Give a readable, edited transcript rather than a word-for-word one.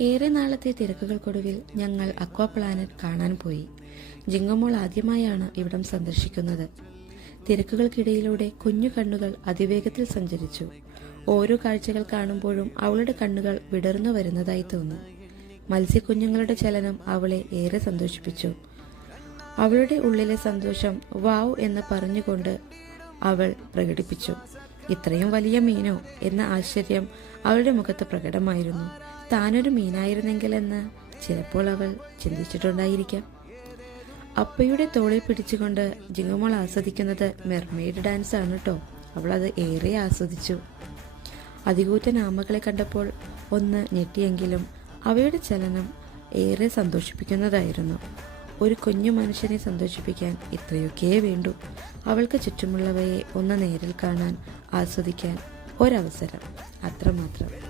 ഏറെ നാളത്തെ തിരക്കുകൾക്കൊടുവിൽ ഞങ്ങൾ അക്വാ പ്ലാനറ്റ് കാണാൻ പോയി. ജിങ്കമോൾ ആദ്യമായാണ് ഇവിടം സന്ദർശിക്കുന്നത്. തിരക്കുകൾക്കിടയിലൂടെ കുഞ്ഞു കണ്ണുകൾ അതിവേഗത്തിൽ സഞ്ചരിച്ചു. ഓരോ കാഴ്ചകൾ കാണുമ്പോഴും അവളുടെ കണ്ണുകൾ വിടർന്നു വരുന്നതായി തോന്നി. മത്സ്യക്കുഞ്ഞുങ്ങളുടെ ചലനം അവളെ ഏറെ സന്തോഷിപ്പിച്ചു. അവളുടെ ഉള്ളിലെ സന്തോഷം വാവ് എന്ന് പറഞ്ഞുകൊണ്ട് അവൾ പ്രകടിപ്പിച്ചു. ഇത്രയും വലിയ മീനോ എന്ന ആശ്ചര്യം അവളുടെ മുഖത്ത് പ്രകടമായിരുന്നു. താനൊരു മീനായിരുന്നെങ്കിലെന്ന് ചിലപ്പോൾ അവൾ ചിന്തിച്ചിട്ടുണ്ടായിരിക്കാം. അപ്പയുടെ തോളിൽ പിടിച്ചുകൊണ്ട് ജിങ്കമോൾ ആസ്വദിക്കുന്നത് മെർമെയ്ഡ് ഡാൻസ് ആണ് കേട്ടോ. അവൾ അത് ഏറെ ആസ്വദിച്ചു. അതികൂറ്റൻ ആമകളെ കണ്ടപ്പോൾ ഒന്ന് ഞെട്ടിയെങ്കിലും അവയുടെ ചലനം ഏറെ സന്തോഷിപ്പിക്കുന്നതായിരുന്നു. ഒരു കുഞ്ഞു മനുഷ്യനെ സന്തോഷിപ്പിക്കാൻ ഇത്രയൊക്കെ വേണ്ടു. അവൾക്ക് ചുറ്റുമുള്ളവയെ ഒന്ന് നേരിൽ കാണാൻ, ആസ്വദിക്കാൻ ഒരവസരം, അത്രമാത്രം.